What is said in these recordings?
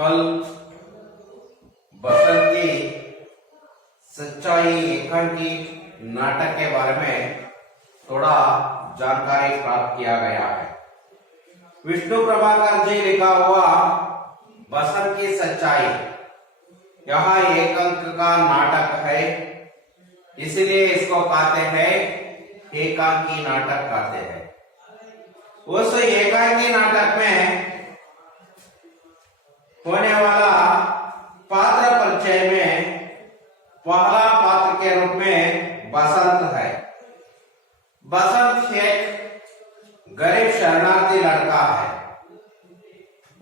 कल बसंत की सच्चाई एकांकी नाटक के बारे में थोड़ा जानकारी प्राप्त किया गया है। विष्णु प्रभाकर जी लिखा हुआ बसंत की सच्चाई, यह एक अंक का नाटक है, इसलिए इसको कहते हैं एकांकी नाटक कहते हैं। उस एकांकी नाटक में होने वाला पात्र परिचय में पहला पात्र के रूप में बसंत है। बसंत एक गरीब शरणार्थी लड़का है।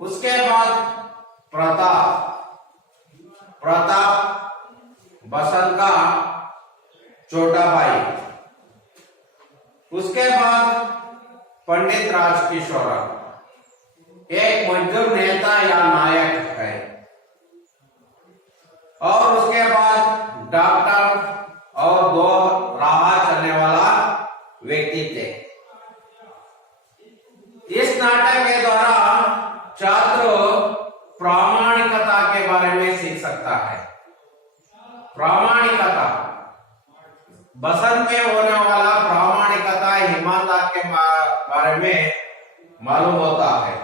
उसके बाद प्रताप बसंत का छोटा भाई। उसके बाद पंडित राजकिशोर एक मजदूर नेता या नायक है। और उसके बाद डॉक्टर और दो राह चलने वाला व्यक्ति थे। इस नाटक के द्वारा छात्र प्रामाणिकता के बारे में सीख सकता है। प्रामाणिकता, बसंत में होने वाला प्रामाणिकता, ईमानदार के बारे में मालूम होता है।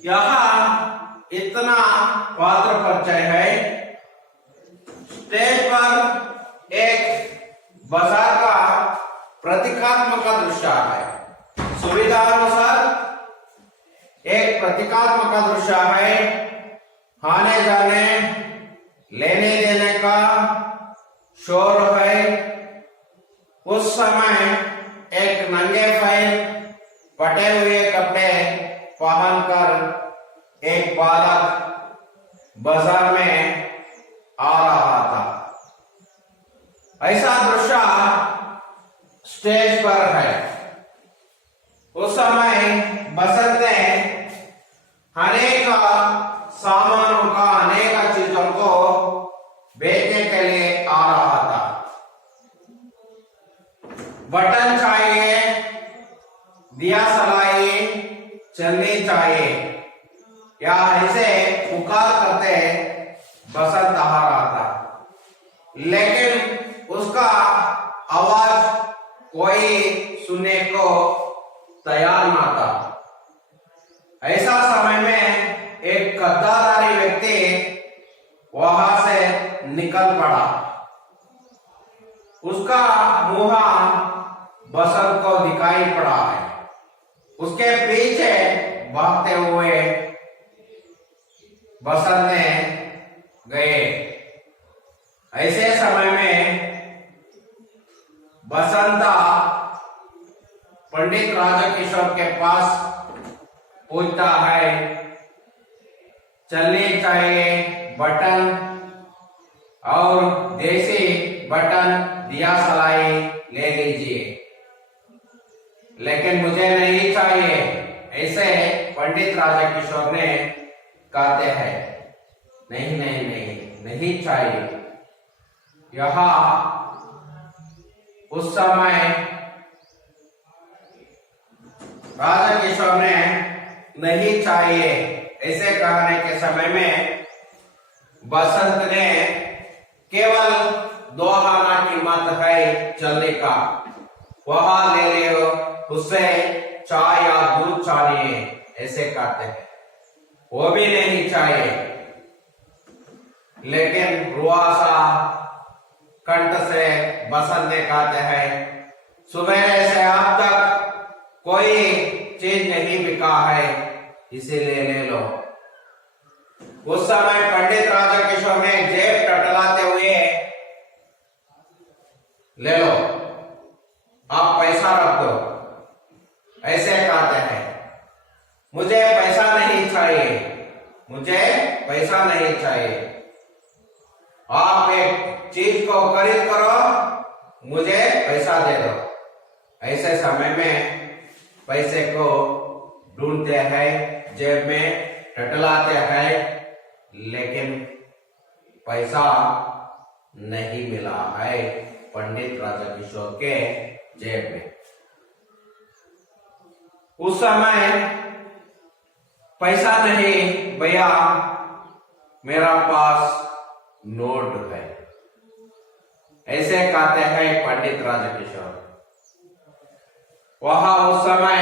यहाँ इतना पात्र परिचय है। स्टेज पर एक बाजार का प्रतीकात्मक दृश्य है। सुविधा अनुसार एक प्रतीकात्मक दृश्य है। आने जाने लेने देने का शोर है। उस समय एक नंगे पैर फटे हुए कपड़े पहनकर एक बालक बाजार में आ रहा था। ऐसा दृश्य स्टेज पर है। उस समय बसंत ने अनेक सामानों का, अनेक चीजों को बेचने के लिए आ रहा था। बटन चाहिए, दिया सलाई, चलनी चाहिए, या ऐसे पुकार करते बसंत आ रहा था। लेकिन उसका आवाज कोई सुनने को तैयार ना था। ऐसा समय में एक गद्दाधारी व्यक्ति वहां से निकल पड़ा। उसका मुंह बसंत को दिखाई पड़ा है। उसके पीछे भागते हुए बसंत ने गए। ऐसे समय में बसंत पंडित राजकिशोर के पास पूछता है, चलनी चाहिए बटन और देसी बटन, दिया सलाई ले लीजिए, लेकिन मुझे नहीं चाहिए, ऐसे पंडित राजकिशोर ने कहते हैं। नहीं नहीं नहीं, नहीं चाहिए। यहाँ उस समय राजकिशोर ने नहीं चाहिए ऐसे कहने के समय में बसंत ने केवल 2 आना कीमत है चलने का, वह ले ले, उससे चाय या दूध चाहिए, ऐसे कहते हैं। वो भी नहीं चाहिए। लेकिन रुआसा कंठ से बसंत ने कहते हैं, सुबह से अब तक कोई चीज नहीं बिका है, इसीलिए ले लो। उस समय पंडित राजकिशोर ने जेब टटलाते हुए, ले लो, आप पैसा रख दो, ऐसे कहते हैं। मुझे पैसा नहीं चाहिए, मुझे पैसा नहीं चाहिए। आप एक चीज को खरीद करो, मुझे पैसा दे दो। ऐसे समय में पैसे को ढूंढते हैं, जेब में टटलाते हैं, लेकिन पैसा नहीं मिला है पंडित राजकिशोर के जेब में। उस समय पैसा नहीं भैया, मेरा पास नोट है, ऐसे कहते हैं पंडित राजकिशोर। वहां उस समय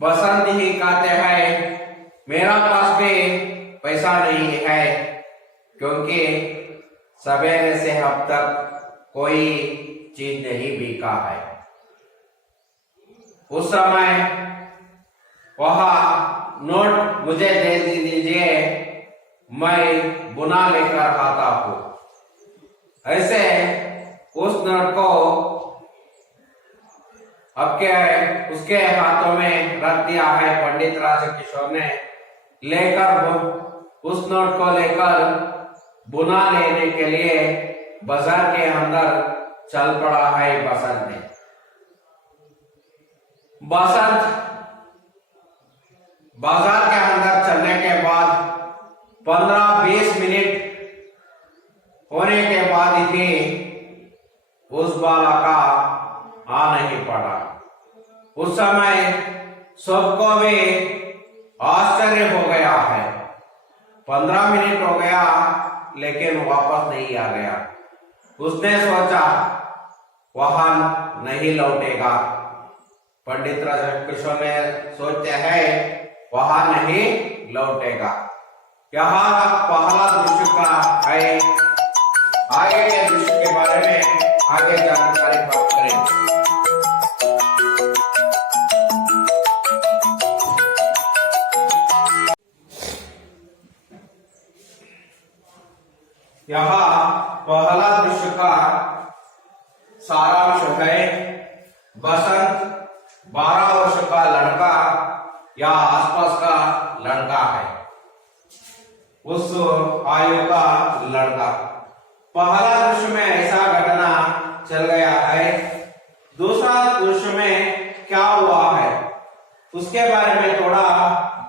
बसंत ही कहते हैं मेरा पास भी पैसा नहीं है, क्योंकि सवेरे से अब तक कोई चीज नहीं बिका है। उस समय वहां नोट मुझे दे दीजिए, मैं बुना लेकर आता हूं। ऐसे उस नोट को उसके हाथों में रख दिया है पंडित राजकिशोर ने। लेकर उस नोट को लेकर बुना लेने के लिए बाजार के अंदर चल पड़ा है बसंत ने। बसंत बाजार के अंदर चलने के बाद 15-20 मिनट होने के बाद ही उस बालक का आ नहीं पड़ा। उस समय सबको भी आश्चर्य हो गया है। 15 मिनट हो गया लेकिन वापस नहीं आ गया। उसने सोचा वहां नहीं लौटेगा। पंडित राजकिशोर ने सोचते हैं वहां नहीं लौटेगा। यहाँ पहला दृश्य का है। आगे के दृश्य के बारे में आगे जानकारी प्राप्त करेंगे। यहाँ पहला दृश्य का सारांश है। बसंत 12 वर्ष का लड़का या आसपास का लड़का है, उस आयु का लड़का। पहला दृश्य में ऐसा घटना चल गया है। दूसरा दृश्य में क्या हुआ है उसके बारे में थोड़ा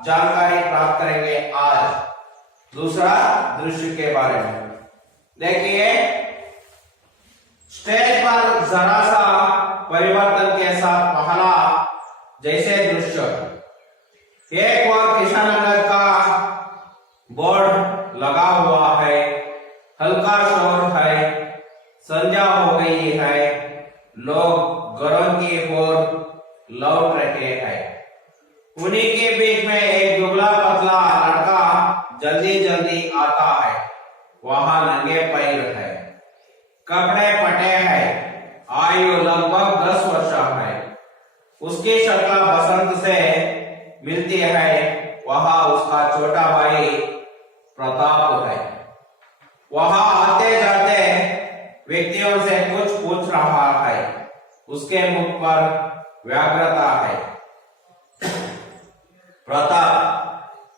जानकारी प्राप्त करेंगे आज। दूसरा दृश्य के बारे में देखिए, स्टेज पर जरा सा परिवर्तन के साथ पहला जैसे दृश्य, एक और किशनगंज का बोर्ड लगा हुआ है, हल्का शोर है, संध्या हो गई है, लोग घरों की ओर लौट रहे हैं। उन्हीं के बीच में एक दुबला पतला लड़का जल्दी जल्दी आता है। वहां नंगे पैर है, कपड़े फटे हैं, आयु लगभग 10 वर्ष है। उसकी शक्ल बसंत से मिलती है। वहां उसका छोटा भाई प्रताप है। वहां आते जाते व्यक्तियों से कुछ पूछ रहा है। उसके मुख पर व्याग्रता है। प्रताप,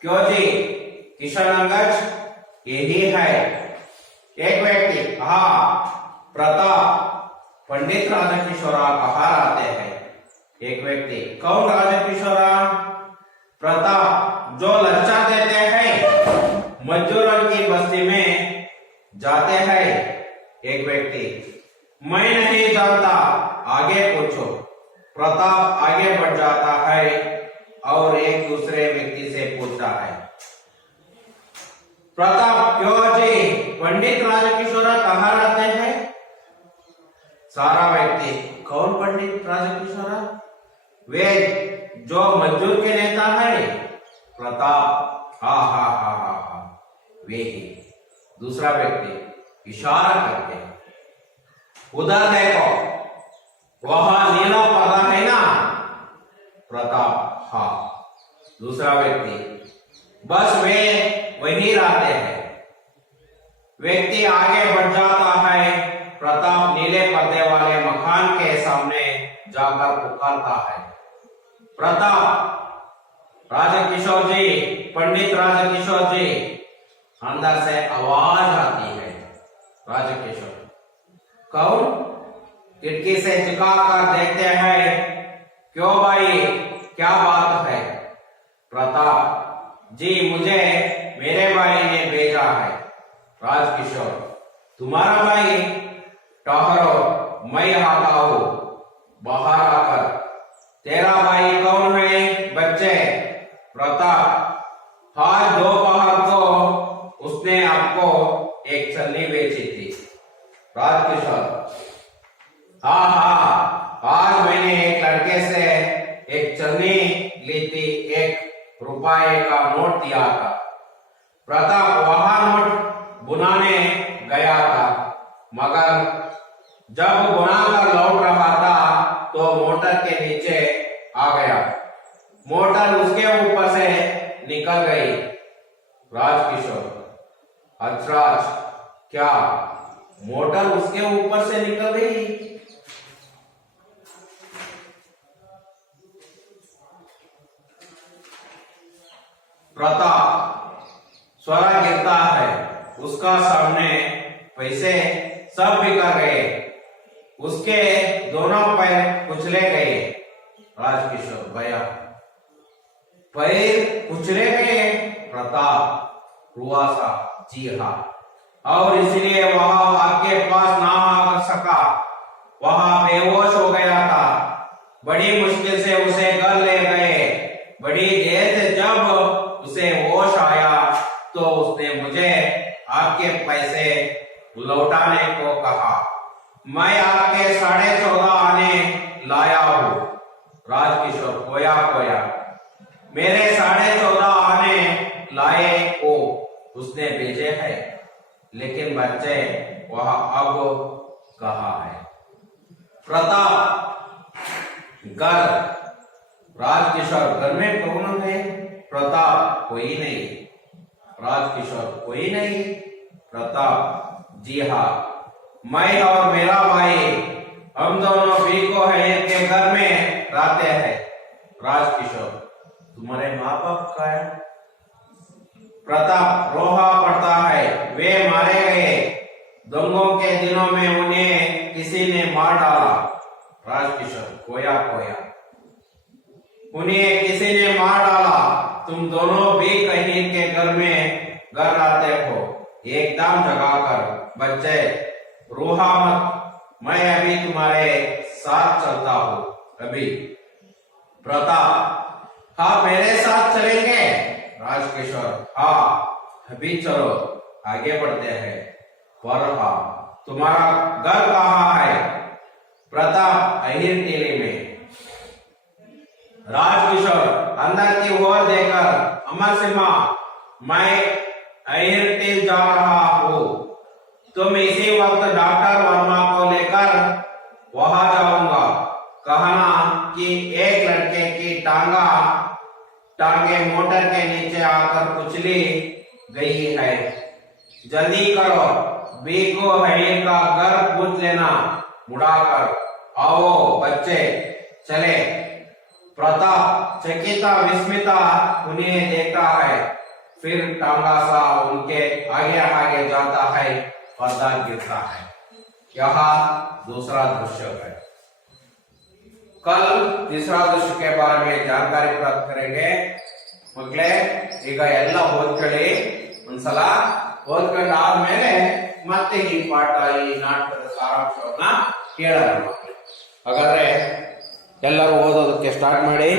क्यों जी, किशनगंज यही है। एक व्यक्ति, हाँ प्रताप, पंडित राजकिशोरा कहाँ रहते हैं। एक व्यक्ति, कौन राजकिशोरा? प्रताप, जो लच्चा देते हैं, मजदूरों की बस्ती में जाते हैं। एक व्यक्ति, मैं नहीं जानता, आगे पूछो। प्रताप आगे बढ़ जाता है और एक दूसरे व्यक्ति से पूछता है, प्रताप, क्यों जी, पंडित राजकिशोरा कहाँ रहते हैं? सारा व्यक्ति, कौन पंडित राजकिशोरा? वे जो मजदूर के नेता है। प्रताप, हा हा हा हा हा, वे ही। दूसरा व्यक्ति इशारा करके, उधर देखो, वहां नीला पर्दा है ना? प्रताप, हाँ। दूसरा व्यक्ति, बस वे वहीं रहते हैं। व्यक्ति आगे बढ़ जाता है। प्रताप नीले पर्दे वाले मकान के सामने जाकर पुकारता है, प्रताप, राजकिशोर जी, पंडित राजकिशोर जी। अंदर से आवाज आती है, राजकिशोर, कौन? खिड़की से झुकाकर देखते हैं, क्यों भाई, क्या बात है? प्रताप जी, मुझे मेरे भाई ने भेजा है। राजकिशोर, तुम्हारा भाई? ठहरो, मैं आता हूं। बाहर आकर, तेरा भाई कौन है बच्चे? प्रताप, आज दोपहर को उसने आपको एक छलनी बेची थी। राजकिशोर, हाँ हाँ, आज मैंने एक लड़के से एक छलनी ली थी, 1 रुपए का नोट दिया था। प्रताप वहां नोट बुनाने गया था, मगर जब बुनाकर लौट रहा था तो मोटर के नीचे आ गया। मोटर उसके ऊपर से निकल गई। राजकिशोर, अचराज, क्या मोटर उसके ऊपर से निकल गई? प्रताप, स्वरा गिरता है, उसका सामने पैसे सब बिका गए, उसके दोनों पैर कुचले गए। राजकिशोर, भैया पैर कुचले गए? प्रताप हुआ सा, जी हाँ, और इसलिए वह आपके पास ना आ सका, वह बेहोश हो गया था। बड़ी मुश्किल से उसे घर ले गए। बड़ी देर से जब उसे होश आया तो उसने मुझे आपके पैसे लौटाने को कहा। मैं आपके 14.5 आने लाया हूं। राजकिशोर, खोया खोया, मेरे 14.5 आने लाए को उसने भेजे हैं, लेकिन बच्चे वह अब कहाँ है? प्रताप, घर। राजकिशोर, घर में कौन है? प्रताप, कोई नहीं। राजकिशोर, कोई नहीं? प्रताप, जी हाँ, मैं और मेरा भाई, हम दोनों बीको है के घर में रहते हैं। राजकिशोर, तुम्हारे माँ बाप का है? प्रताप, रोहा पड़ता है, वे मारे गए। दंगों के दिनों में उन्हें किसी ने मार डाला। राजकिशोर, खोया खोया, उन्हें किसी ने मार डाला। तुम दोनों भी कहीं के घर में घर आते हो, एकदम जगाकर। बच्चे, रोहा मत, मैं अभी तुम्हारे साथ चलता हूँ अभी। प्रताप, हाँ मेरे साथ चलेंगे? राजकिशोर, हाँ अभी चलो, आगे बढ़ते हैं। पर हाँ, तुम्हारा घर कहाँ है? प्रताप, अहिर टीले में। राजकिशोर, अंदर की ओर देखकर, अमर सिम्हा, मैं अहिर टील जा रहा हूँ, तुम इसी वक्त डॉक्टर वर्मा को लेकर वहां जाऊंगा। कहना कि एक लड़के की टांगे मोटर के नीचे आकर कुचली गई है। जल्दी करो, बीको है का घर पूछ लेना मुड़ाकर। आओ बच्चे, चले। प्रताप चकिता विस्मिता उन्हें देखता है, फिर टांगा सा उनके आगे आगे जाता है, पर्दा गिरता है। यहाँ दूसरा दृश्य है। कल तीसरा दृश्य के बारे में जानकारी प्राप्त करेंगे। मಕ್ಕಳೇ, ಈಗ ಎಲ್ಲ ಓದ್ಕೊಳ್ಳಿ, ಒಂದ್ಸಲ ಓದ್ಕೊಂಡ ಆದ್ಮೇಲೆ ಮತ್ತೆ ಈ ಪಾಠ, ಈ ನಾಟಕದ ಸಾರಾಂಶವನ್ನ ಕೇಳೋಣ ಮಕ್ಕಳೇ. ಹಾಗಾದ್ರೆ ಎಲ್ಲರೂ ಓದೋದಕ್ಕೆ ಸ್ಟಾರ್ಟ್ ಮಾಡಿ.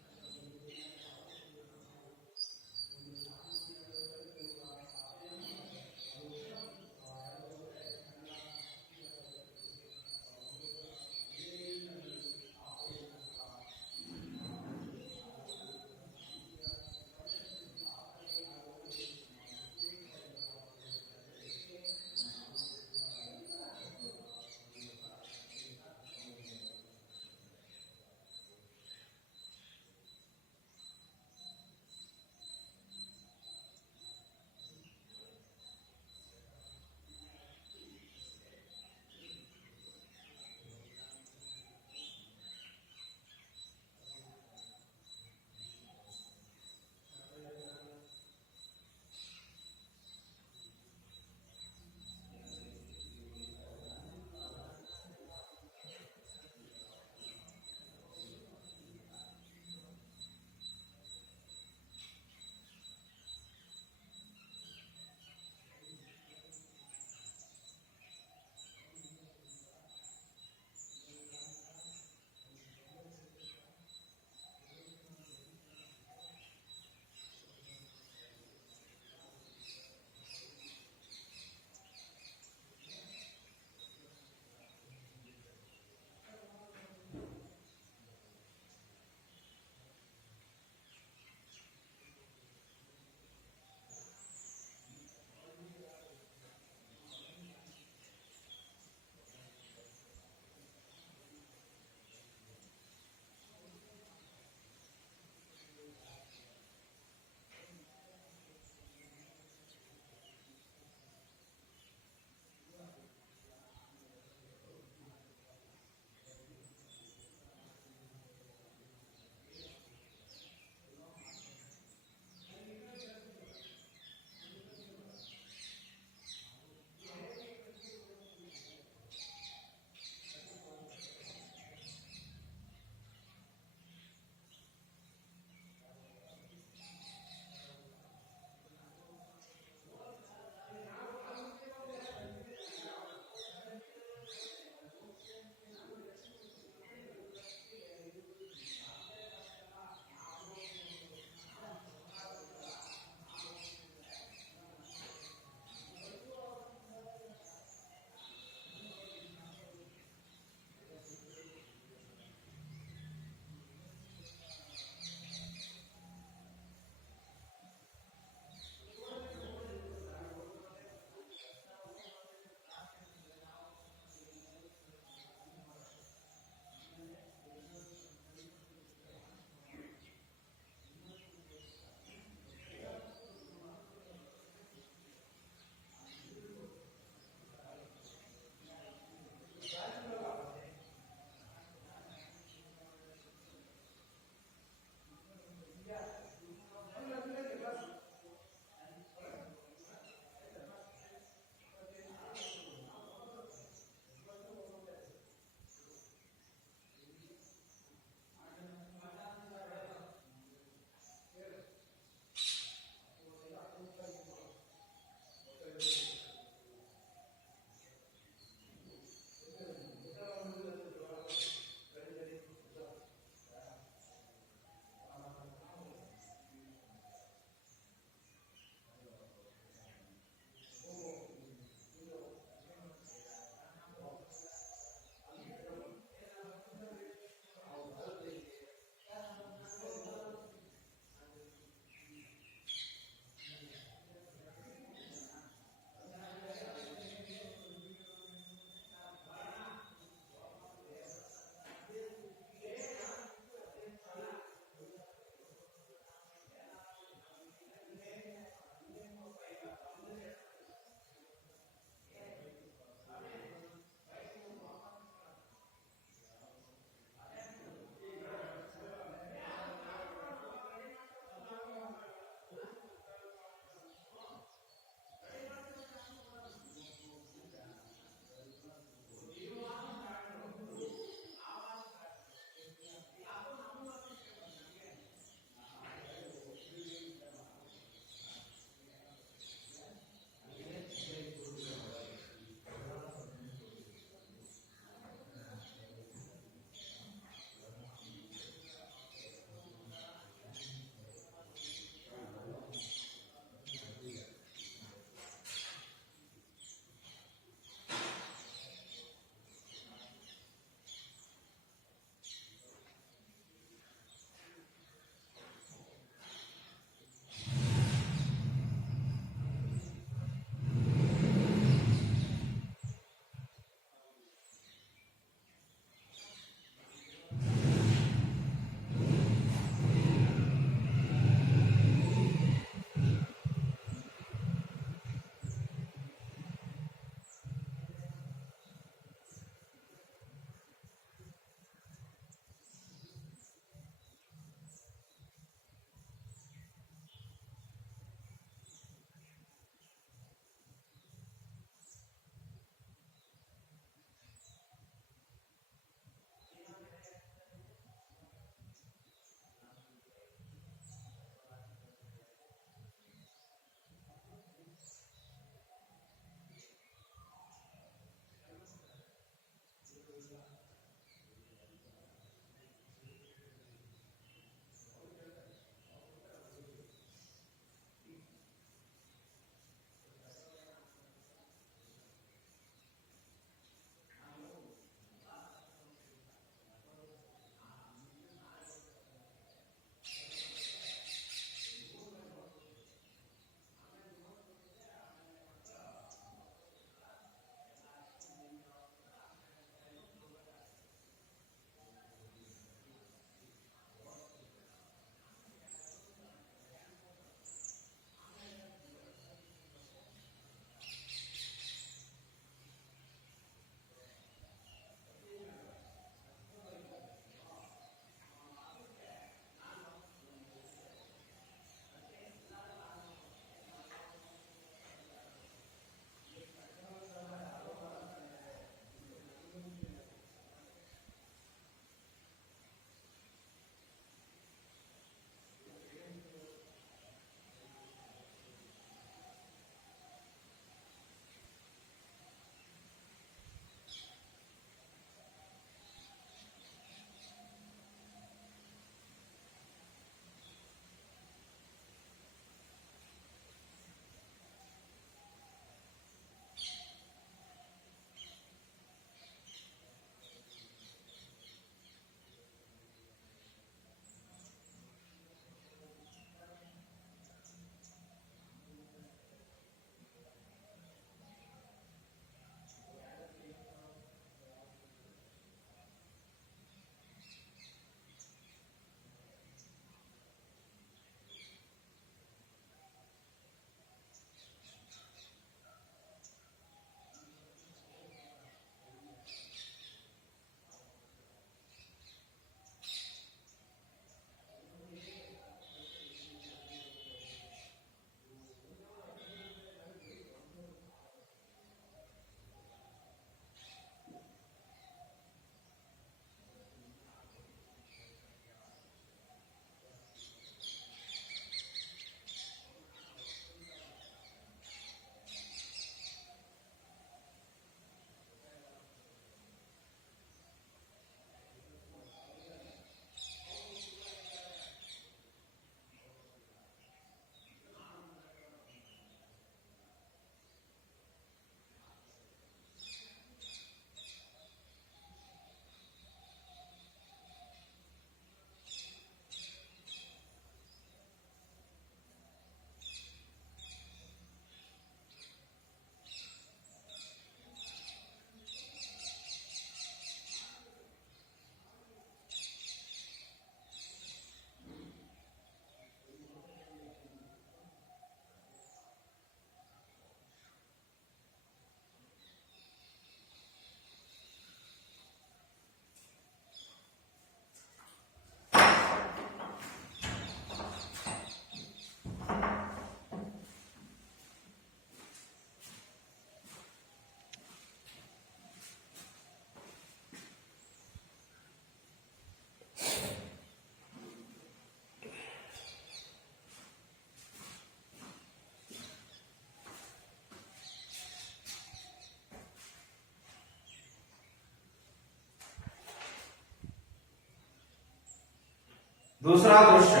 दूसरा दृश्य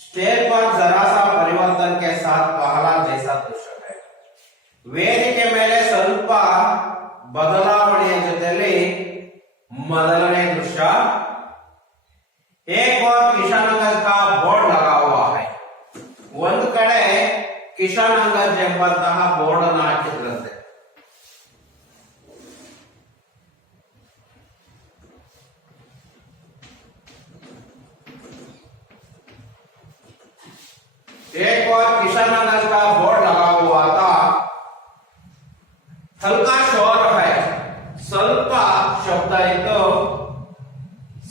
स्टेज पर जरा सा परिवर्तन के साथ पहला जैसा दृश्य है ವೇದಿಕೆ ಮೇಲೆ ಸ್ವಲ್ಪ ಬದಲಾವಣೆಯ ಜೊತೆಯಲ್ಲಿ ಮೊದಲನೇ ದೃಶ್ಯ एक और किशनगंज का बोर्ड लगा हुआ है ಒಂದು ಕಡೆ ಕಿಶನಗಂಜ್ ಎಂಬಂತಹ ಬೋರ್ಡ್ ಅನ್ನು ಹಾಕಿದ್ರಂತೆ एक और किशनगंज का बोर्ड लगा हुआ था हल्का शोर है ಸ್ವಲ್ಪ ಶಬ್ದ ಇತ್ತು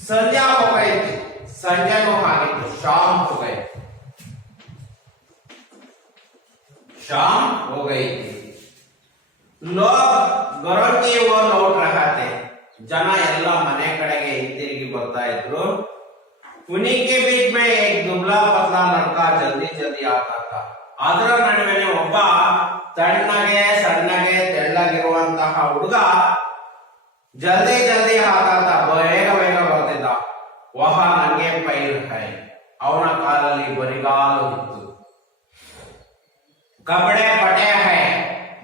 संध्या हो गई थी संध्या को ಆಗಿತ್ತು शाम हो गई शाम हो गई थी लोग घरों की ओर लौट रहे थे जन ಎಲ್ಲ ಮನೆ ಕಡೆಗೆ ಹಿಂತಿರುಗಿ ಬರ್ತಾ ಇದ್ರು उन्हीं के बीच में एक दुबला पतला लड़का जल्दी जल्दी आता था ಅದರ ನಡುವೆ ಒಬ್ಬ ತಣ್ಣಗೆ ಸಣ್ಣಗೆ ತೆಳ್ಳಗಿರುವಂತಹ ಹುಡುಗ जल्दी जल्दी आता था ಬೇಗ ಬೇಗ ಬರ್ತಿದ್ದ ವಹ ನಂಗೆ ಪೈರ್ ಹೈ ಅವನ ಕಾಲಲ್ಲಿ ಬರಿಗಾಲು ಇತ್ತು ಕಪಡೆ ಪಟೆ ಹೈ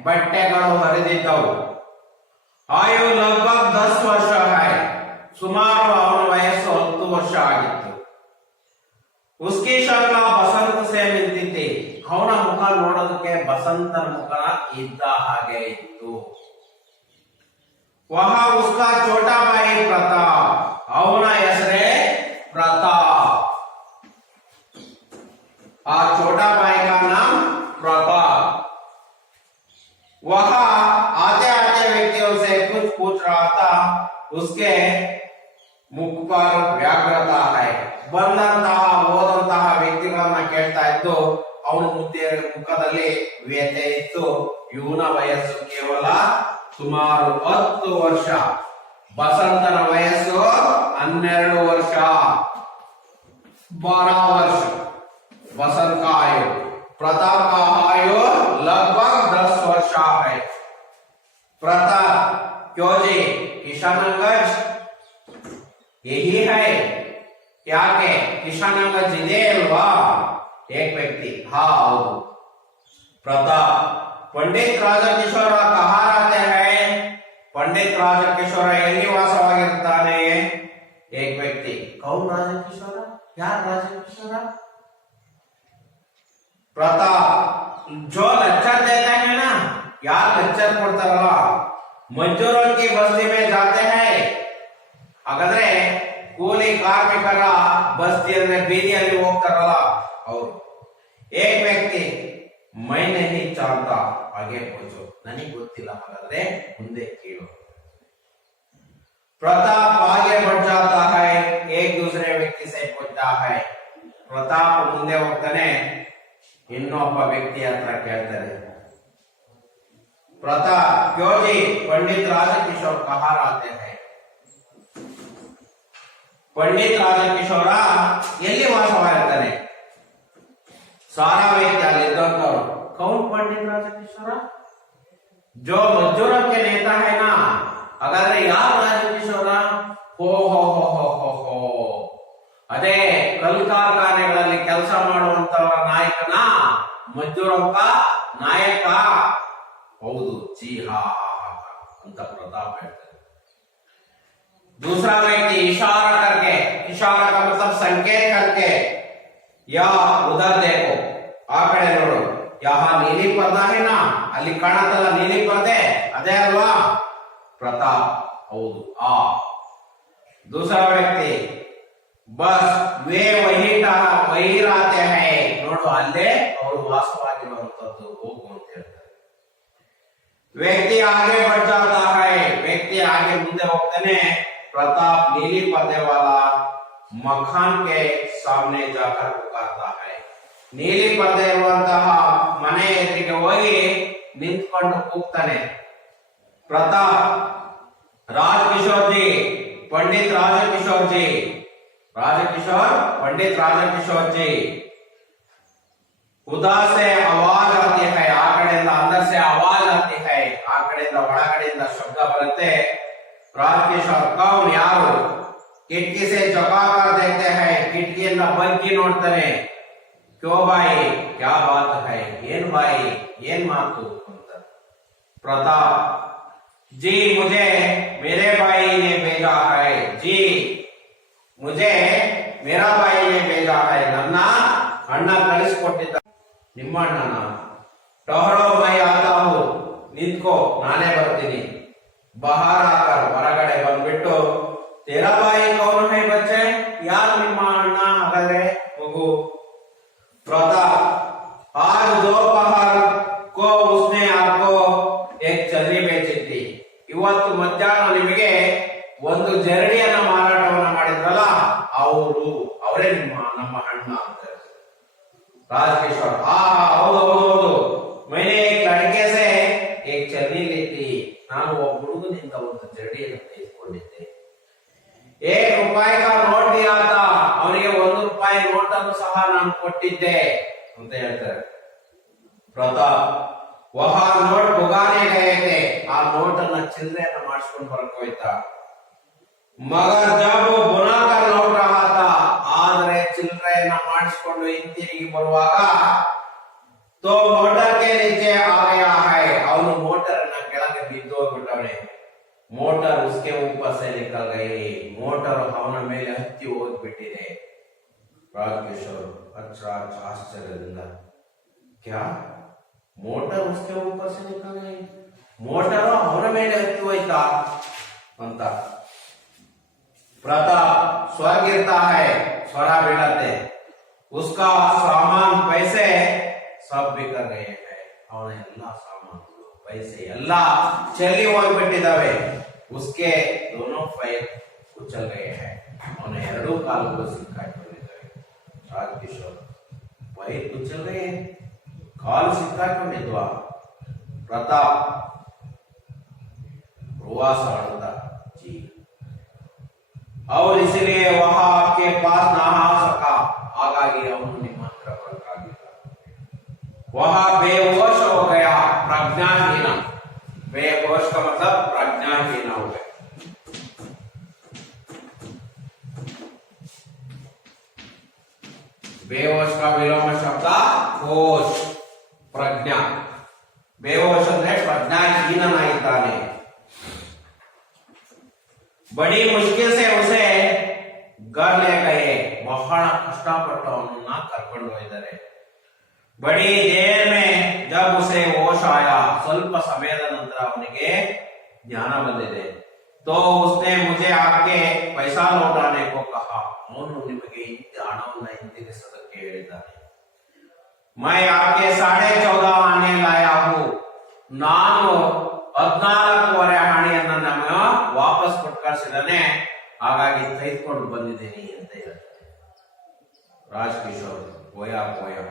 ಬಟ್ಟೆಗಳು ಹರಿದಿದ್ದವು ಆಯು ಲಗ್ಭಗ್ 10 ವರ್ಷ ಹೈ ಸುಮಾರು ಅವನ ವಯಸ್ಸು 10 ವರ್ಷ ಆಗಿತ್ತು उसकी शक्ल बसंत से मिलती थी ಅವನ ಮುಖ ನೋಡೋದಕ್ಕೆ ಬಸಂತನ ಮುಖ ಇದ್ದ ಹಾಗೆ ಇತ್ತು वहां उसका छोटा भाई प्रताप ಅವನ ಹೆಸರೇ प्रताप आ छोटा भाई का नाम प्रताप वह आते आते व्यक्तियों से कुछ पूछ रहा था उसके मुख पर व्याघ्रता है ಬಂದಂತಹ ಓದಂತಹ ವ್ಯಕ್ತಿಗಳನ್ನ ಕೇಳ್ತಾ ಇದ್ದು ಅವನ ಮುಖದಲ್ಲಿ ವ್ಯಥೆ ಇತ್ತು ಇವನ ವಯಸ್ಸು ಕೇವಲ ಸುಮಾರು 10 ವರ್ಷ बसंतन वयस्सु 12 वर्ष 12 वर्ष बसंत का आयु प्रताप का आयु लगभग 10 वर्ष है प्रताप क्यों जी किशनगंज यही है क्या के किशनगंज ಇದೆ ಅಲ್ವಾ एक व्यक्ति हाँ प्रताप पंडित राजकिशोर कहाँ रहते हैं पंडित राजकिशोर ಎಲ್ಲಿ ವಾಸವಾಗಿರುತ್ತಾನೆ एक व्यक्ति कौन राजकिशोर यार राजकिशोर प्रताप जो लेक्चर देता है ना यार लेक्चर ಕೊಡ್ತಾರಲ್ಲ मजदूरों की बस्ती में जाते हैं ಹಾಗಾದ್ರೆ ಕೂಲಿ ಕಾರ್ಮಿಕರ ಬಸ್ತಿ ಅಂದ್ರೆ ಬೀದಿಯಲ್ಲಿ ಹೋಗ್ತಾರಲ್ಲ ಅವರು एक व्यक्ति मैं नहीं जानता आगे पूछो ನನಗೆ ಗೊತ್ತಿಲ್ಲ ಹಾಗಾದ್ರೆ ಮುಂದೆ ಕೇಳು प्रताप आगे बढ़ जाता है एक दूसरे व्यक्ति से पूछता है प्रताप ಮುಂದೆ ಹೋಗ್ತಾನೆ ಇನ್ನೊಬ್ಬ ವ್ಯಕ್ತಿ ಹತ್ರ ಕೇಳ್ತಾನೆ प्रताप क्यों जी पंडित राजकिशोर कहाँ रहते हैं पंडित राजकिशोर ಎಲ್ಲಿ ವಾಸವಾಗಿರ್ತಾನೆ सारा व्यक्ति अलिದ್ದವರು कौन पंडित राजकिशोर जो मजदूरों के नेता है ना अगर यार राजकिशोर हो ಅದೇ ಕಲ್ ಕಾರ್ಖಾನೆಗಳಲ್ಲಿ ಕೆಲಸ ಮಾಡುವಂತವರ ನಾಯಕನ ಮಜ್ದೂರಕ ನಾಯಕ ಹೌದು जी हाँ ಅಂತ ಪ್ರತಾಪ್ ಹೇಳ್ತಾರೆ दूसरा व्यक्ति इशारा करके इशारा का मतलब संकेत करके या उधर देखो आ कड़े नोडो यहाँ नीली पर्दा है ना ಅಲ್ಲಿ ಕಾಣುತ್ತಲ್ಲ ನೀಲಿ ಪರ್ದೆ ಅದೇ ಅಲ್ವಾ ಪ್ರತಾಪ್ ಹೌದು ಆ दूसरा व्यक्ति बस वे वही रहते हैं ನೋಡು ಅಲ್ಲೇ ಅವರು ವಾಸವಾಗಿರುವಂತದ್ದು ಹೋಗು ಅಂತ ಹೇಳ್ತಾರೆ व्यक्ति आगे बढ़ जाता है व्यक्ति आगे ಮುಂದೆ ಹೋಗ್ತಾನೆ प्रताप नीली पर्दे वाला मकान के सामने जाकर पुकारता है नीली पर्दे ಇರುವಂತಹ ಮನೆ ಎದುರಿಗೆ ಹೋಗಿ ನಿಂತ್ಕೊಂಡು ಕೂಗ್ತಾನೆ प्रताप राजकिशोर जी पंडित राजकिशोर जी राजकिशोर पंडित राजकिशोर जी उधर से आवाज आती है आ कಡೆಯಿಂದ अंदर से आवाज आती है आ कಡೆಯಿಂದ ಒಳಗಡೆಯಿಂದ ಶಬ್ದ ಬರುತ್ತೆ राजकिशोर कौन यारू खिड़की से झुका कर देखते हैं खिड़कियನ್ನ ಬಗ್ಗಿ ನೋಡ್ತಾರೆ क्यों भाई क्या बात है ಏನ್ भाई ಏನ್ ಮಾತು ಅಂತ प्रताप जी मुझे मेरे भाई ने भेजा है जी मुझे मेरा भाई ने भेजा है ನನ್ನ ಅಣ್ಣ ಕಳಿಸಿಕೊಟ್ಟಿದ್ದ ನಿಮ್ಮ ಅಣ್ಣನ ठहरो मैं आता हूं ನಿಂತ್ಕೋ ನಾನೇ ಬರ್ತೀನಿ बाहर आकर ಹೊರಗಡೆ ಬಂದ್ಬಿಟ್ಟು तेरा भाई कौन है बच्चे यार ನಿಮ್ಮ ಅಣ್ಣ ಹಾಗಾದ್ರೆ ಹೋಗು प्रताप आज दोपहर को उसने आपको एक चलनी बेची थी ಇವತ್ತು ಮಧ್ಯಾಹ್ನ ನಿಮಗೆ ಒಂದು ಜರಡಿಯನ್ನ ಮಾರಾಟವನ್ನ ಮಾಡಿದ್ರಲ್ಲ ಅವರೇ ನಮ್ಮ ಅಣ್ಣ ಅಂತ राजकिशोर हाँ ಹೌದು ಹೌದು मैंने एक लड़के से एक चलनी ली थी ನಾನು ಒಬ್ಬ ಹುಡುಗನಿಂದ ಒಂದು ಜರಡಿಯನ್ನು ತೆಗೆದುಕೊಂಡಿದ್ದೆ एक रुपए का नोट दिया था ಅವನಿಗೆ 1 ರೂಪಾಯಿ ನೋಟ್ ಅನ್ನು ಸಹ ನಾನು ಕೊಟ್ಟಿದ್ದೆ ಅಂತ ಹೇಳ್ತಾರೆ ಪ್ರತಾಪ್ वहां नोट भुगाने गए थे ಆ ನೋಟ್ ಅನ್ನು ಚಿಲ್ಲರೆಯನ್ನು ಮಾಡಿಸಿಕೊಂಡು ಹೊರಕ್ಕೆ ಹೋಯ್ತಾ मगर जब वो बुना कर लौट रहा था ಆದರೆ ಚಿಲ್ಲರೆಯನ್ನ ಮಾಡಿಸಿಕೊಂಡು ಹಿಂತಿರುಗಿ ಬರುವಾಗ तो मोटर के नीचे आ गया है ಅವನು ಮೋಟರ್ ಅನ್ನ ಕೆಳಗೆ ಬಿದ್ದು ಹೋಗ್ಬಿಟ್ಟವನೆ मोटर उसके ऊपर से निकल गई मोटर ಅವನ ಮೇಲೆ ಹತ್ತಿ ಹೋಗ್ಬಿಟ್ಟಿದೆ राजकिशोर अच्छा आश्चर्यದಿಂದ क्या मोटर उसके ऊपर से निकल गई मोटर ಅವನ ಮೇಲೆ ಹತ್ತಿ ಹೋಯ್ತಾ ಅಂತ प्रताप स्वर गिरता है स्वरा बिड़ाते उसका सामान पैसे सब बिकर गए हैं ಅವನ ಎಲ್ಲಾ ಸಾಮಾನುಗಳು पैसे ಎಲ್ಲ ಚೆಲ್ಲಿ ಹೋಗ್ಬಿಟ್ಟಿದಾವೆ उसके दोनों पैर कुचल गए हैं ಅವನ ಎರಡೂ ಕಾಲುಗಳು ಸಿಕ್ಕಾಕೊಂಡಿದ್ದಾವೆ राजकिशोर पैर कुचल गए ಕಾಲು ಸಿಕ್ಕಾಕೊಂಡಿದ್ವಾ प्रताप प्रवास आड़ता जी और इसलिए वह आपके पास ना आ सका ಹಾಗಾಗಿ ಅವನು ನಿಮ್ಮ ಹತ್ರ ಬರಕಾಗಿಲ್ಲ वह बेहोश हो गया प्रज्ञाहीन बेहोश का मतलब प्रज्ञाहीन हो गया बेहोश का विलोम शब्द होश प्रज्ञा बेहोश ಅಂದ್ರೆ ಪ್ರಜ್ಞಾಹೀನನಾಗಿದ್ದಾನೆ बड़ी मुश्किल से उसे घर ले गए ಬಹಳ ಕಷ್ಟಪಟ್ಟು ಅವನನ್ನ ಕರ್ಕೊಂಡು ಹೋಗಿದ್ದಾರೆ बड़ी देर में जब उसे होश आया ಸ್ವಲ್ಪ ಸಮಯದ ನಂತರ ಅವನಿಗೆ ಜ್ಞಾನ ಬಂದಿದೆ तो उसने मुझे आपके पैसा लौटाने को कहा ಅವನು ನಿಮಗೆ ಹಣವನ್ನು ಹಿಂದಿರಿಸೋದಕ್ಕೆ ಹೇಳಿದ್ದಾನೆ मैं आपके 14.5 आने लाया हूं ನಾನು 14.5 ಹಣೆಯನ್ನ ನಮ್ಮ ವಾಪಸ್ ಕೊಟ್ಟು ಕಳಿಸಿದಾನೆ ಹಾಗಾಗಿ ತೆಗೆದುಕೊಂಡು ಬಂದಿದ್ದೀನಿ ಅಂತ ಹೇಳ್ತಾರೆ राजकिशोर ಹೋಯಾ ಹೋಯಾ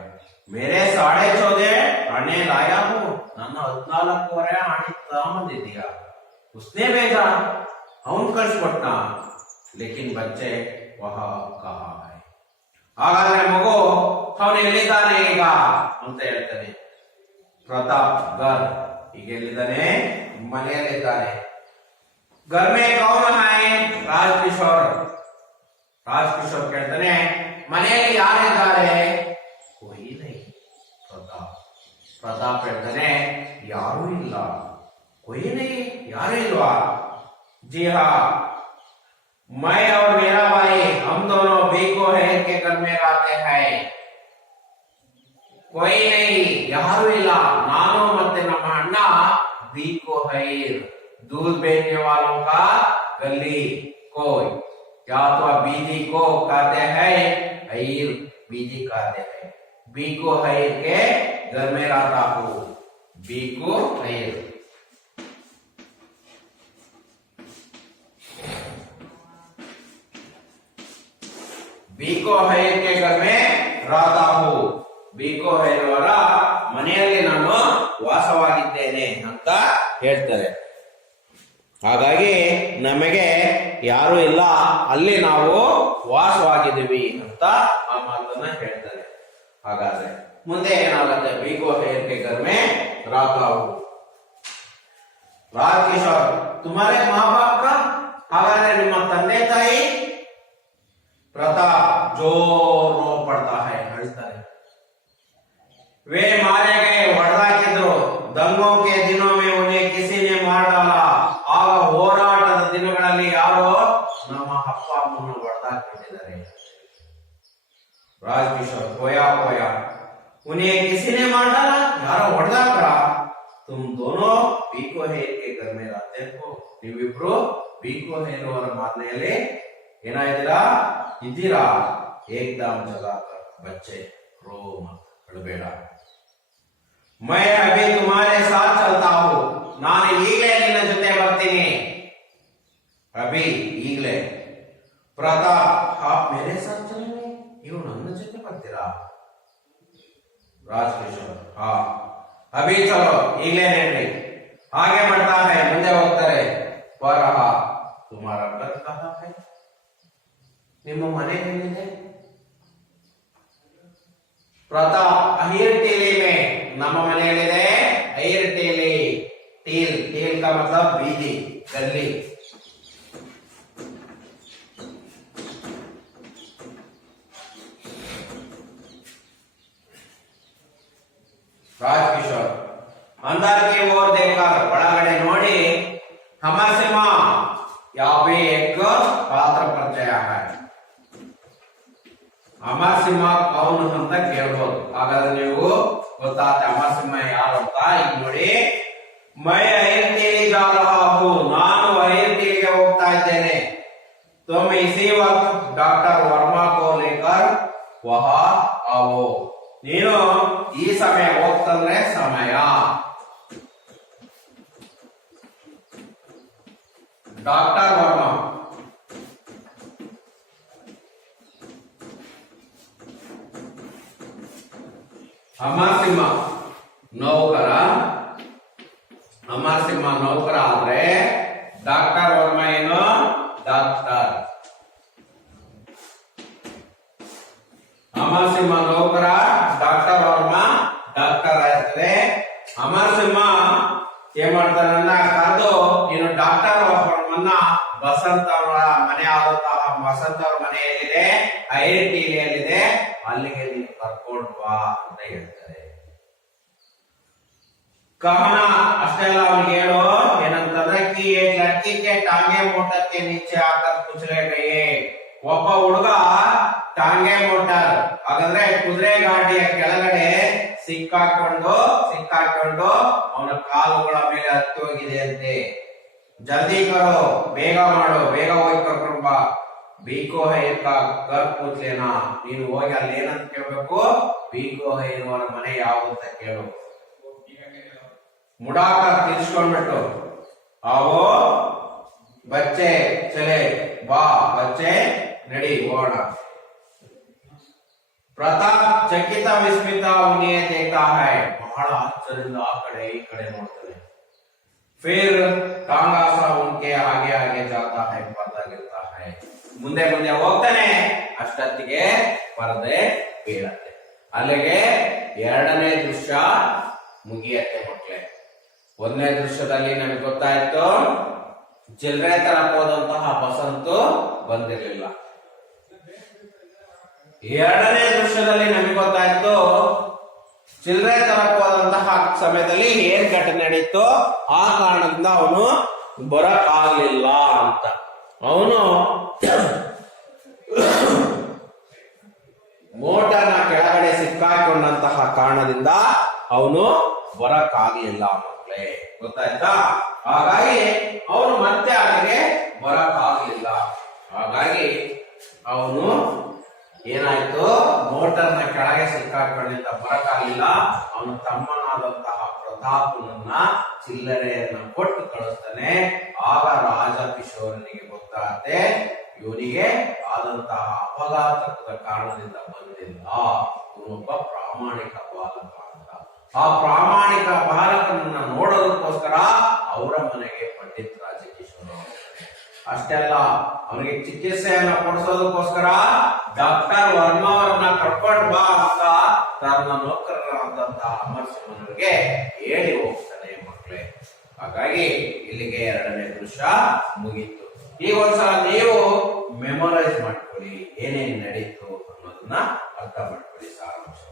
मेरे 14.5 आने लाया हूं ನನ್ನ 14.5 ಹಣೆ ತಗೊಂಡಿದ್ದೀಯಾ उसने भेजा ಅವನು ಕಳಿಸ್ಕೊಟ್ಟ लेकिन बच्चे वहां कहां है ಹಾಗಾದ್ರೆ ಮಗು ಅವನು ಎಲ್ಲಿದ್ದಾನೆ ಈಗ ಅಂತ ಹೇಳ್ತಾನೆ ಪ್ರತಾಪ್ ಗರ್ ಈಗ ಎಲ್ಲಿದ್ದಾನೆ ಮನೆಯಲ್ಲಿದ್ದಾನೆ घर में कौन है राजकिशोर ಕೇಳ್ತಾನೆ ಮನೆಯಲ್ಲಿ ಯಾರಿದ್ದಾರೆ कोई नहीं प्रताप ಹೇಳ್ತಾನೆ ಯಾರೂ ಇಲ್ಲ कोई नहीं ಯಾರೂ ಇಲ್ವಾ जी हाँ मैं और मेरा भाई हम दोनों बीको है के घर में रहते हैं कोई नहीं ಯಾರೂ ಇಲ್ಲ ನಾನು ಮತ್ತೆ ನಮ್ಮ ಅಣ್ಣ बीको है दूध बेचने वालों का गली को या तो बीजी को कहते हैं हईर बीजी कहते हैं बीको हईर के घर में रहता हूँ बीको हईर बीको हईर के घर में रहता हूँ बीको हईर ಅವರ ಮನೆಯಲ್ಲಿ ನಾನು ವಾಸವಾಗಿದ್ದೇನೆ ಅಂತ ಹೇಳ್ತಾರೆ ಹಾಗಾಗಿ ನಮಗೆ ಯಾರು ಇಲ್ಲ ಅಲ್ಲಿ ನಾವು ವಾಸವಾಗಿದ್ದೀವಿ ಅಂತ ಆ ಮಾತನ್ನ ಹೇಳ್ತಾರೆ ಹಾಗಾದ್ರೆ ಮುಂದೆ ಏನಾಗುತ್ತೆ बीको हईर के घर में रहता हूँ राजकिशोर तुम्हारे माँ बाप का ಹಾಗಾದ್ರೆ ನಿಮ್ಮ ತಂದೆ ತಾಯಿ प्रताप जोर रो पड़ता है, अळता है। वे मारे गए, ಹೊಡೆದಾಕಿದ್ರು। दंगों के दिनों में उन्हें किसी ने मार डाला। ಆಗ ಹೋರಾಟದ ದಿನಗಳಲ್ಲಿ ಯಾರೋ ನಮ್ಮ ಅಪ್ಪ ಅಮ್ಮನ ಹೊಡೆದಾಕಿದ್ದಾರೆ। राजकिशोर खोया खोया, उन्हें किसी ने मार डाला, यारो ಹೊಡೆದಾಕ್ರ। तुम दोनों बीको हेर के घर में रहते हो, ನೀವಿಬ್ರು बीको हेर ಅವರ ಮನೆಯಲ್ಲಿ ಏನಾಯಿದ್ದೀರಾ ಇದ್ದೀರಾ। एकदम जगाकर बच्चे रो मत, ಅಳಬೇಡ। मैं अभी तुम्हारे साथ चलता हूं, ನಾನು ಈಗಲೇ ನಿನ್ನ ಜೊತೆ ಬರ್ತೀನಿ। अभी ಈಗಲೇ। प्रताप आप मेरे साथ चलेंगे, ನೀವು ನನ್ನ ಜೊತೆ ಬರ್ತೀರಾ। राजकिशोर हाँ अभी चलो, ಈಗಲೇ ನಡ್ರಿ। ಹಾಗೆ ಮಾಡ್ತಾ है, ಮುಂದೆ ಹೋಗ್ತಾರೆ। पर तुम्हारा घर कहाँ है, ನಿಮ್ಮ ಮನೆ ಎಲ್ಲಿದೆ। प्रताप अहिरटेली में, ನಮ್ಮ ಮನೆಯಲ್ಲಿದೆ अहिरटेली। टील, टील का मतलब बीदी, गली। राजकिशोर अंदर की ओर देखकर ಒಳಗಡೆ ನೋಡಿ, हमासिमा यहाँ पे एक पात्र परिचय है। हमासिमा कौन ಅಂತ ಕೇಳಬಹುದು। ಹಾಗಾದ್ರೆ ನೀವು ಗೊತ್ತಾಗುತ್ತೆ हमासिमा ಯಾರು ಅಂತ। ಈಗ ನೋಡಿ, मैं अहिरटेली जा रहा हूँ, ನಾನು अहिरटेलीಗೆ ಹೋಗ್ತಾ ಇದ್ದೇನೆ। तुम इसी वक्त डॉक्टर वर्मा को लेकर वहां आओ, ನೀನು ಈ ಸಮಯ ಹೋಗ್ತಂದ್ರೆ ಸಮಯ। डॉक्टर वर्मा ಅಮರಸಿಂಹ ನೌಕರ, ಅಮರಸಿಂಹ ನೌಕರ ಆದ್ರೆ ಡಾಕ್ಟರ್ ವರ್ಮ ಏನು ಡಾಕ್ಟರ್। ಅಮರಸಿಂಹ ನೌಕರ, ಡಾಕ್ಟರ್ ವರ್ಮ ಡಾಕ್ಟರ್ ಆಗಿರ್ತದೆ। ಅಮರಸಿಂಹ ಏನ್ ಮಾಡ್ತಾರನ್ನ ಕರೆದು, ನೀನು ಡಾಕ್ಟರ್ ವರ್ಮನ್ನ ಬಸಂತ್ ಅವರ ಮನೆ ಆದಂತಹ ಬಸಂತ್ ಅವರ ಮನೆಯಲ್ಲಿದೆ, ಅಹಿರಟೇಲಿಯಲ್ಲಿದೆ, ಅಲ್ಲಿಗೆ ನೀನು ಕರ್ಕೊಂಡು ಬಾ ಅಂತ ಹೇಳ್ತಾರೆ। कहना ಅಷ್ಟೇ ಅಲ್ಲ, ಅವನಿಗೆ ಹೇಳು ಏನಂತಂದ್ರೆ कि एक लड़की के टांगे मोटर के नीचे आकर कुचले गए। ಒಬ್ಬ ಹುಡುಗ ಟಾಂಗೆ ಮೋಟಾರ್ ಹಾಗಂದ್ರೆ ಕುದುರೆ ಗಾಡಿಯ ಕೆಳಗಡೆ ಸಿಕ್ಕಾಕೊಂಡು ಅವನ ಕಾಲುಗಳ ಮೇಲೆ ಹತ್ತಿ ಹೋಗಿದೆ ಅಂತೆ। ಜಲ್ದಿ ಕರೋ, ಬೇಗ ಮಾಡು, ಬೇಗ ಹೋಗಿ ಕರ್ಕೊಂಡು ಬಾ। बीको है का घर पूछ लेना, ನೀನು ಹೋಗಿ ಅಲ್ಲಿ ಏನಂತ ಕೇಳಬೇಕು, बीको है ಅವರ ಮನೆ ಯಾವುದು ಅಂತ ಕೇಳು। मुड़ाकर ತಿರ್ಸ್ಕೊಂಡ್ಬಿಟ್ಟು, आओ बच्चे चले, बा बच्चे नड़ी ಹೋಗೋಣ। प्रताप चकित विस्मित उन्हें देखता है, ಬಹಳ ಆಶ್ಚರ್ಯದಿಂದ ಆ ಕಡೆ ಈ ಕಡೆ ನೋಡ್ತಾನೆ। फिर टांगा सा उनके आगे आगे जाता है, पर्दा गिरता है, ಮುಂದೆ ಮುಂದೆ ಹೋಗ್ತಾನೆ। ಅಷ್ಟೊತ್ತಿಗೆ ಪರದೆ ಬೀಳತ್ತೆ। ಅಲ್ಲಿಗೆ ಎರಡನೇ ದೃಶ್ಯ ಮುಗಿಯತ್ತೆ ಮಕ್ಕಳೇ। ಒಂದನೇ ದೃಶ್ಯದಲ್ಲಿ ನಮಗೆ ಗೊತ್ತಾಯ್ತು ಚಿಲ್ಲರೆ ತರಕ್ ಹೋದಂತಹ ಬಸಂತು ಬಂದಿರಲಿಲ್ಲ। ಎರಡನೇ ದೃಶ್ಯದಲ್ಲಿ ನಮಗೆ ಗೊತ್ತಾಯ್ತು ಚಿಲ್ಲರೆ ತರಕ್ ಹೋದಂತಹ ಸಮಯದಲ್ಲಿ ಏನ್ ಘಟನೆ ನಡೀತು, ಆ ಕಾರಣದಿಂದ ಅವನು ಬರಕ್ ಆಗ್ಲಿಲ್ಲ ಅಂತ। ಅವನು ಮೋಟರ್ನ ಕೆಳಗಡೆ ಸಿಕ್ಕಾಕೊಂಡಂತಹ ಕಾರಣದಿಂದ ಅವನು ಬರಕ್ಕಾಗಲಿಲ್ಲ ಮಕ್ಕಳೇ, ಗೊತ್ತಾಯ್ತಾ। ಹಾಗಾಗಿ ಅವನು ಮತ್ತೆ ಅಲ್ಲಿಗೆ ಬರಕ್ಕಾಗಲಿಲ್ಲ। ಹಾಗಾಗಿ ಅವನು ಏನಾಯ್ತು, ಮೋಟರ್ನ ಕೆಳಗೆ ಸಿಕ್ಕಾಕೊಂಡಿದ್ದ ಬರಕ್ಕಾಗಲಿಲ್ಲ। ಅವನು ತಮ್ಮನಾದಂತಹ ಪ್ರತಾಪನನ್ನ ಚಿಲ್ಲರೆಯನ್ನ ಕೊಟ್ಟು ಕಳಿಸ್ತಾನೆ। ಆಗ ರಾಜಕಿಶೋರನಿಗೆ ಗೊತ್ತಾಗುತ್ತೆ ಇವನಿಗೆ ಆದಂತಹ ಅಪಘಾತದ ಕಾರಣದಿಂದ ಬಂದಿಲ್ಲ, ಇವನೊಬ್ಬ ಪ್ರಾಮಾಣಿಕ ಬಾಲಕ ಅಂತ। ಆ ಪ್ರಾಮಾಣಿಕ ಬಾಲಕನನ್ನ ನೋಡೋದಕ್ಕೋಸ್ಕರ ಅವರ ಮನೆಗೆ ಪಂಡಿತ್ ರಾಜಕಿಶೋರ ಅಷ್ಟೇ ಅಲ್ಲ, ಅವನಿಗೆ ಚಿಕಿತ್ಸೆಯನ್ನ ಕೊಡಿಸೋದಕ್ಕೋಸ್ಕರ ಡಾಕ್ಟರ್ ವರ್ಮಾ ಅವರನ್ನ ಕರ್ಕೊಂಡು ಬಾ ಅಂತ ತನ್ನ ನೌಕರರಾದಂತಹ ಅಮರಸಿಂಹನಿಗೆ ಹೇಳಿ ಹೋಗ್ತಾನೆ ಮಕ್ಕಳೇ। ಹಾಗಾಗಿ ಇಲ್ಲಿಗೆ ಎರಡನೇ ದೃಶ್ಯ ಮುಗೀತು। ಈಗ ಒಂದ್ಸಲ ನೀವು ಮೆಮೊರೈಸ್ ಮಾಡ್ಕೊಳ್ಳಿ। ಮಾಡ್ಕೊಳ್ಳಿ, ಏನೇನ್ ನಡೀತು ಅನ್ನೋದನ್ನ ಅರ್ಥ ಮಾಡ್ಕೊಳ್ಳಿ ಸಾರಾಂಶ.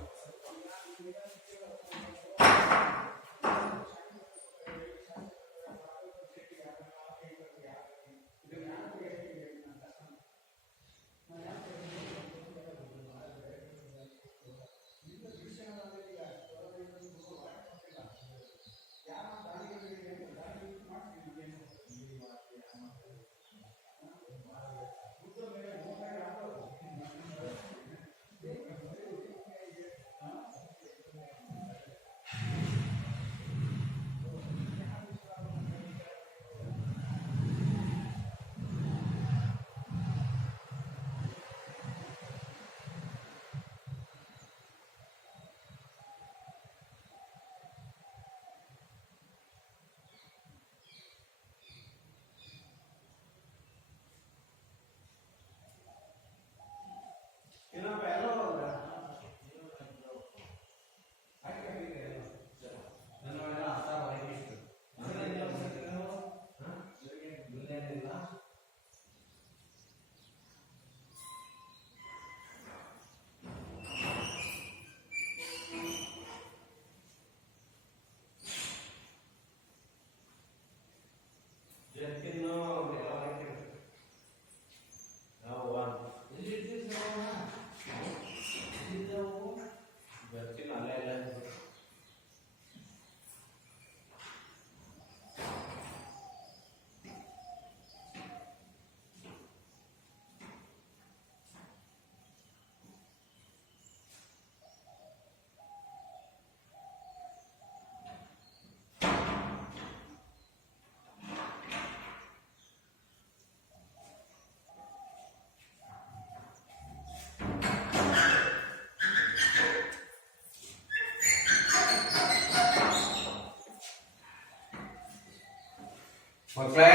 ಮಕ್ಕಳೇ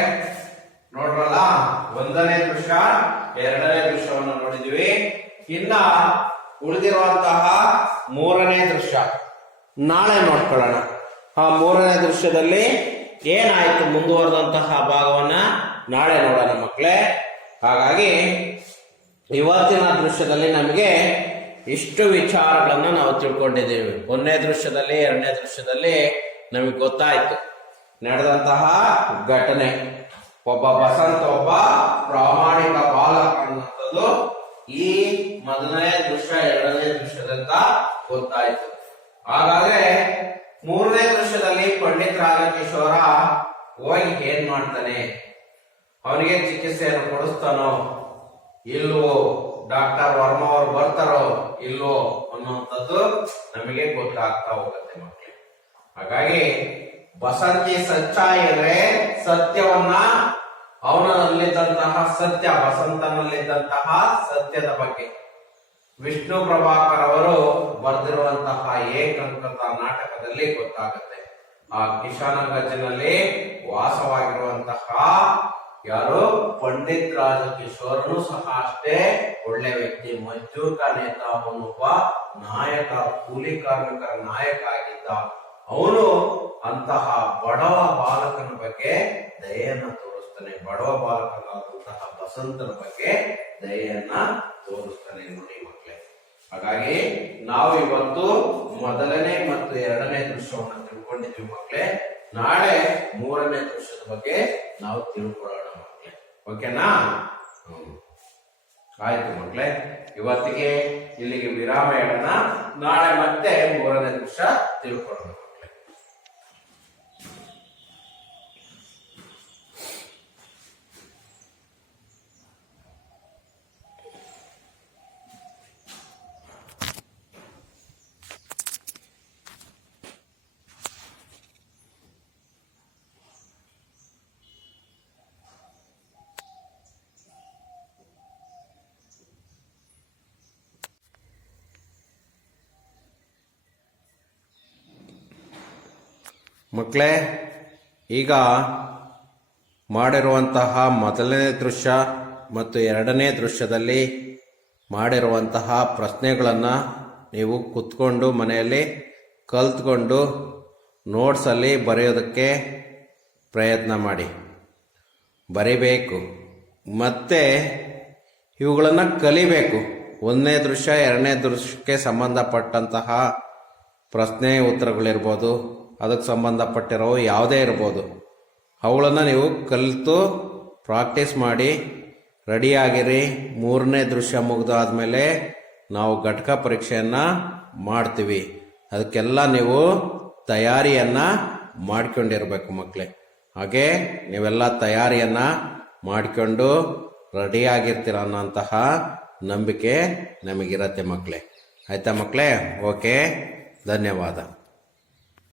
ನೋಡ್ರಲ್ಲ, ಒಂದನೇ ದೃಶ್ಯ ಎರಡನೇ ದೃಶ್ಯವನ್ನು ನೋಡಿದ್ವಿ. ಇನ್ನ ಉಳಿದಿರುವಂತಹ ಮೂರನೇ ದೃಶ್ಯ ನಾಳೆ ನೋಡ್ಕೊಳ್ಳೋಣ. ಆ ಮೂರನೇ ದೃಶ್ಯದಲ್ಲಿ ಏನಾಯ್ತು ಮುಂದುವರೆದಂತಹ ಭಾಗವನ್ನ ನಾಳೆ ನೋಡೋಣ ಮಕ್ಕಳೇ. ಹಾಗಾಗಿ ಇವತ್ತಿನ ದೃಶ್ಯದಲ್ಲಿ ನಮಗೆ ಇಷ್ಟು ವಿಚಾರಗಳನ್ನ ನಾವು ತಿಳ್ಕೊಂಡಿದ್ದೇವೆ. ಒಂದನೇ ದೃಶ್ಯದಲ್ಲಿ ಎರಡನೇ ದೃಶ್ಯದಲ್ಲಿ ನಮಗೆ ಗೊತ್ತಾಯ್ತು ನಡೆದಂತಹ ಘಟನೆ. ಒಬ್ಬ ಬಸಂತ ಒಬ್ಬ ಪ್ರಾಮಾಣಿಕ ಬಾಲಕ ಅನ್ನುವಂಥದ್ದು ಈ ಮೊದಲನೇ ದೃಶ್ಯ ಎರಡನೇ ದೃಶ್ಯದಿಂದ ಗೊತ್ತಾಯ್ತು. ಹಾಗಾದ್ರೆ ಮೂರನೇ ದೃಶ್ಯದಲ್ಲಿ ಪಂಡಿತ್ ರಾಜಕಿಶೋರ ಹೋಗಿ ಏನ್ ಮಾಡ್ತಾನೆ, ಅವನಿಗೆ ಚಿಕಿತ್ಸೆಯನ್ನು ಕೊಡಿಸ್ತಾನೋ ಇಲ್ವೋ, ಡಾಕ್ಟರ್ ವರ್ಮ ಅವರು ಬರ್ತಾರೋ ಇಲ್ವೋ ಅನ್ನುವಂಥದ್ದು ನಮಗೆ ಗೊತ್ತಾಗ್ತಾ ಹೋಗುತ್ತೆ ಮಕ್ಕಳೇ. ಹಾಗಾಗಿ ಬಸಂತಿ ಸಚ್ಚಾಯಿ ಅಂದ್ರೆ ಸತ್ಯವನ್ನ, ಅವನಲ್ಲಿದ್ದಂತಹ ಸತ್ಯ, ಬಸಂತನಲ್ಲಿದ್ದಂತಹ ಸತ್ಯದ ಬಗ್ಗೆ ವಿಷ್ಣು ಪ್ರಭಾಕರ್ ಅವರು ಬರೆದಿರುವಂತಹ ಏಕಂಕೃತ ನಾಟಕದಲ್ಲಿ ಗೊತ್ತಾಗುತ್ತೆ. ಆ ಕಿಶಾನಗಂಜಿನಲ್ಲಿ ವಾಸವಾಗಿರುವಂತಹ ಯಾರು ಪಂಡಿತ್ ರಾಜಕಿಶೋರನು ಸಹ ಅಷ್ಟೇ ಒಳ್ಳೆ ವ್ಯಕ್ತಿ. ಮಜ್ಜೂರ್ ನೇತಾ ಅವನೊಬ್ಬ ನಾಯಕ, ಕೂಲಿ ಕಾರ್ಮಿಕರ ನಾಯಕ ಆಗಿದ್ದ. ಅವನು ಅಂತಹ ಬಡವ ಬಾಲಕನ ಬಗ್ಗೆ ದಯೆಯನ್ನ ತೋರಿಸ್ತಾನೆ. ಬಡವ ಬಾಲಕನಾದಂತಹ ಬಸಂತನ ಬಗ್ಗೆ ದಯೆಯನ್ನ ತೋರಿಸ್ತಾನೆ ನೋಡಿ ಮಕ್ಕಳೇ. ಹಾಗಾಗಿ ನಾವು ಇವತ್ತು ಮೊದಲನೇ ಮತ್ತು ಎರಡನೇ ದೃಶ್ಯವನ್ನು ತಿಳ್ಕೊಂಡಿದ್ವಿ ಮಕ್ಕಳೇ. ನಾಳೆ ಮೂರನೇ ದೃಶ್ಯದ ಬಗ್ಗೆ ನಾವು ತಿಳ್ಕೊಳ್ಳೋಣ ಮಕ್ಕಳೇ. ಓಕೆನಾ? ಆಯ್ತು ಮಕ್ಕಳೇ, ಇವತ್ತಿಗೆ ಇಲ್ಲಿಗೆ ವಿರಾಮ ಇಡೋಣ. ನಾಳೆ ಮತ್ತೆ ಮೂರನೇ ದೃಶ್ಯ ತಿಳ್ಕೊಳ್ಳೋಣ. ಮಕ್ಕಳೇ, ಈಗ ಮಾಡಿರುವಂತಹ ಮೊದಲನೇ ದೃಶ್ಯ ಮತ್ತು ಎರಡನೇ ದೃಶ್ಯದಲ್ಲಿ ಮಾಡಿರುವಂತಹ ಪ್ರಶ್ನೆಗಳನ್ನು ನೀವು ಕುತ್ಕೊಂಡು ಮನೆಯಲ್ಲಿ ಕಲ್ತ್ಕೊಂಡು ನೋಟ್ಸಲ್ಲಿ ಬರೆಯೋದಕ್ಕೆ ಪ್ರಯತ್ನ ಮಾಡಿ, ಬರಿಬೇಕು. ಮತ್ತೆ ಇವುಗಳನ್ನು ಕಲಿಬೇಕು. ಒಂದನೇ ದೃಶ್ಯ, ಎರಡನೇ ದೃಶ್ಯಕ್ಕೆ ಸಂಬಂಧಪಟ್ಟಂತಹ ಪ್ರಶ್ನೆ ಉತ್ತರಗಳಿರ್ಬೋದು, ಅದಕ್ಕೆ ಸಂಬಂಧಪಟ್ಟಿರೋ ಯಾವುದೇ ಇರ್ಬೋದು, ಅವುಗಳನ್ನು ನೀವು ಕಲಿತು ಪ್ರಾಕ್ಟೀಸ್ ಮಾಡಿ ರೆಡಿಯಾಗಿರಿ. ಮೂರನೇ ದೃಶ್ಯ ಮುಗಿದಾದ್ಮೇಲೆ ನಾವು ಘಟಕ ಪರೀಕ್ಷೆಯನ್ನು ಮಾಡ್ತೀವಿ. ಅದಕ್ಕೆಲ್ಲ ನೀವು ತಯಾರಿಯನ್ನು ಮಾಡ್ಕೊಂಡಿರ್ಬೇಕು ಮಕ್ಕಳೇ. ಹಾಗೆ ನೀವೆಲ್ಲ ತಯಾರಿಯನ್ನು ಮಾಡಿಕೊಂಡು ರೆಡಿಯಾಗಿರ್ತೀರ ಅನ್ನೋಂತಹ ನಂಬಿಕೆ ನಮಗಿರತ್ತೆ ಮಕ್ಕಳೇ. ಆಯ್ತಾ ಮಕ್ಕಳೇ? ಓಕೆ, ಧನ್ಯವಾದ.